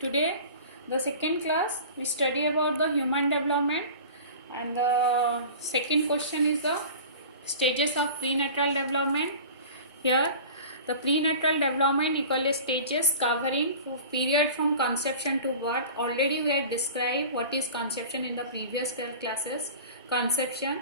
Today, the second class, we study about the human development, and the second question is the stages of prenatal development. Here, the prenatal development equal stages covering period from conception to birth. Already we had described what is conception in the previous classes. Conception,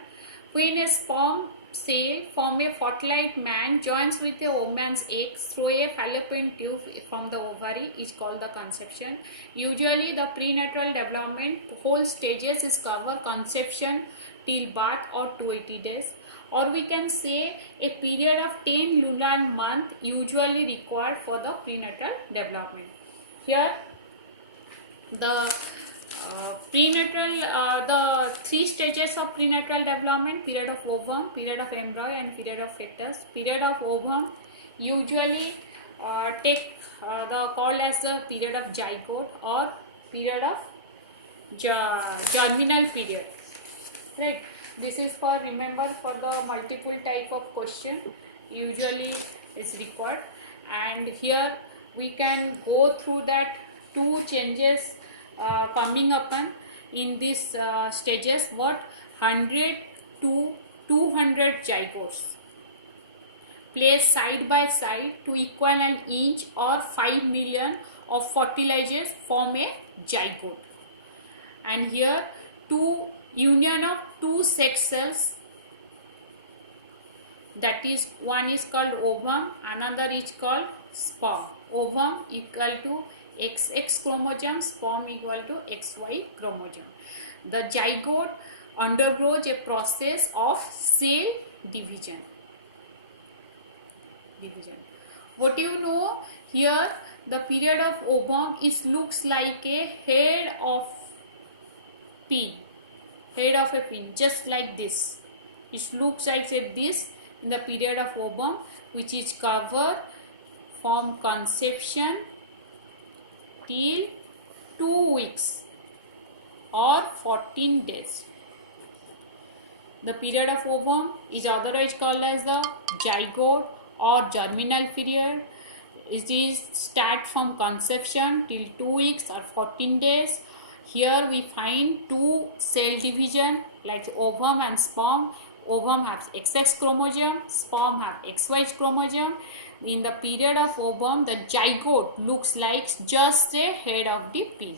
when a sperm cell from a fertilized man joins with a woman's eggs through a fallopian tube from the ovary is called the conception. Usually the prenatal development whole stages is cover conception till birth or 280 days, or we can say a period of 10 lunar month usually required for the prenatal development. Here the the three stages of prenatal development: period of ovum, period of embryo, and period of fetus. Period of ovum usually take the called as the period of zygote or period of germinal period, right? This is for, remember, for the multiple type of question usually is required, and here we can go through that two changes coming upon in these stages. What 100 to 200 zygotes placed side by side to equal an inch or 5 million of fertilizers form a zygote, and here two union of two sex cells, that is one is called ovum, another is called sperm. Ovum equal to XX chromosome, sperm equal to XY chromosome. The zygote undergoes a process of cell division. What do you know? Here the period of ovum is looks like a head of a pin, just like this. It looks like this in the period of ovum, which is covered from conception till 2 weeks or 14 days. The period of ovum is otherwise called as the zygote or germinal period. It is start from conception till 2 weeks or 14 days. Here we find two cell division like ovum and sperm. Ovum has XX chromosome, sperm have XY chromosome. In the period of ovum, the zygote looks like just a head of the pin.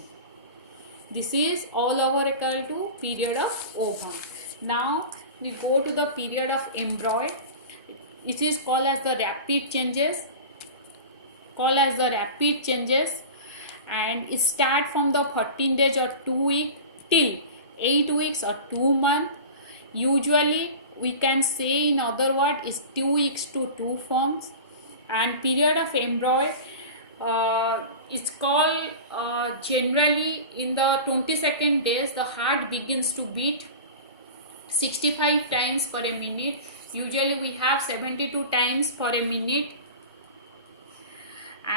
This is all over equal to period of ovum. Now we go to the period of embryo. It is called as the rapid changes. And it start from the 14 days or 2 weeks till 8 weeks or 2 months. Usually we can say in other word is 2 weeks to 2 forms. And period of embryo is called generally in the 22nd days the heart begins to beat 65 times per a minute. Usually we have 72 times per a minute,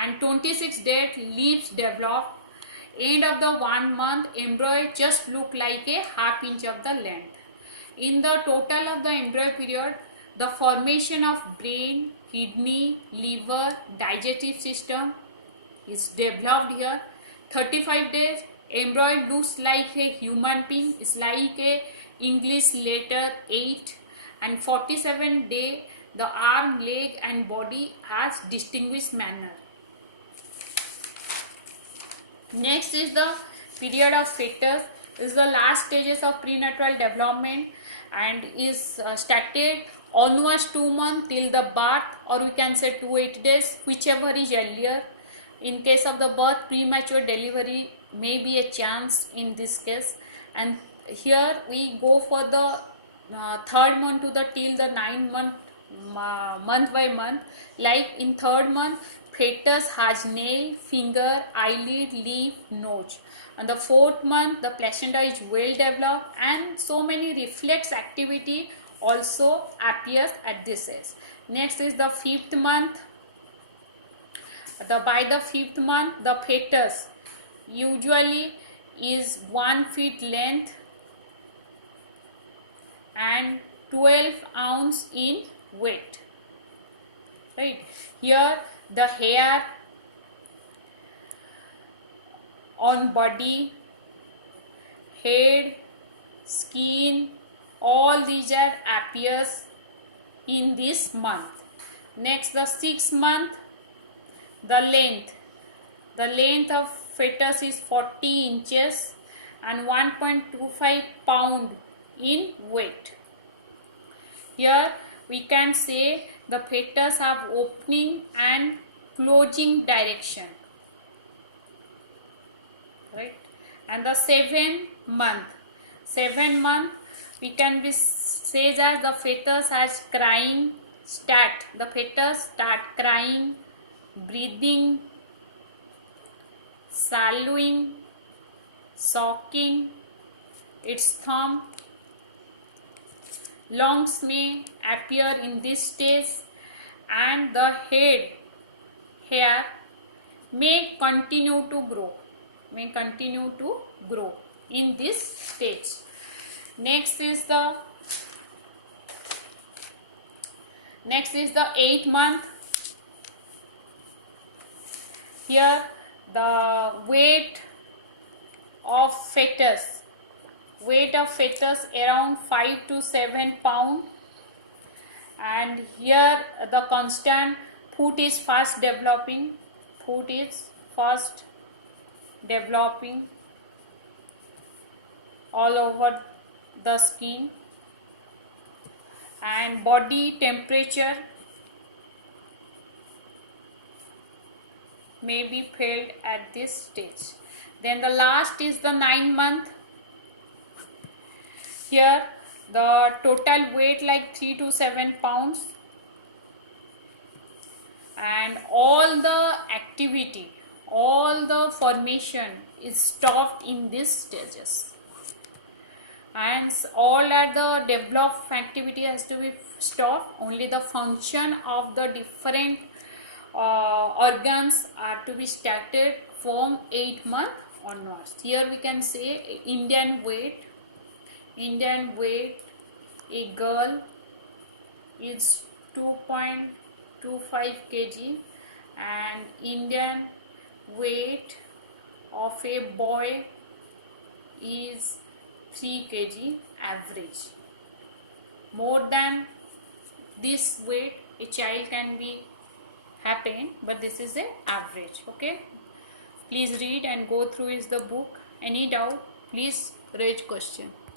and 26 days leaves develop. End of the 1 month, embryo just look like a half inch of the length. In the total of the embryo period, the formation of brain, kidney, liver, digestive system is developed here. 35 days, embryo looks like a human being, it's like a English letter 8, and 47 days, the arm, leg and body has distinguished manner. Next is the period of fetus. Is the last stages of prenatal development and is started almost 2 months till the birth, or we can say 280 days, whichever is earlier. In case of the birth, premature delivery may be a chance in this case. And here we go for the 3rd month to the till the 9th month, month by month. Like in 3rd month, fetus has nail, finger, eyelid, lip, nose. And the 4th month, the placenta is well developed, and so many reflex activity also appears at this age. Next is the 5th month. By the 5th month, the fetus usually is 1 feet length and 12 ounce in weight. Right here, the hair on body, head, skin, all these are appears in this month. Next, the 6th month, the length of fetus is 40 inches and 1.25 pound in weight. Here we can say the fetus have opening and closing direction, right? And the 7th month we can be say that the fetus has crying the fetus start crying, breathing, swallowing, sucking its thumb. Lungs may appear in this stage, and the hair may continue to grow in this stage. Next is the 8th month. Here the weight of fetus around 5 to 7 pound, and here the constant foot is fast developing all over the skin, and body temperature may be felt at this stage. Then the last is the 9th month. Here the total weight like 3 to 7 pounds, and all the activity, all the formation is stopped in these stages, and all at the developed activity has to be stopped. Only the function of the different organs are to be started from 8th month onwards. Here we can say Indian weight, a girl is 2.25 kg, and Indian weight of a boy is 3 kg average. More than this weight a child can be happen, but this is a average. Okay, please read and go through is the book. Any doubt, please raise question.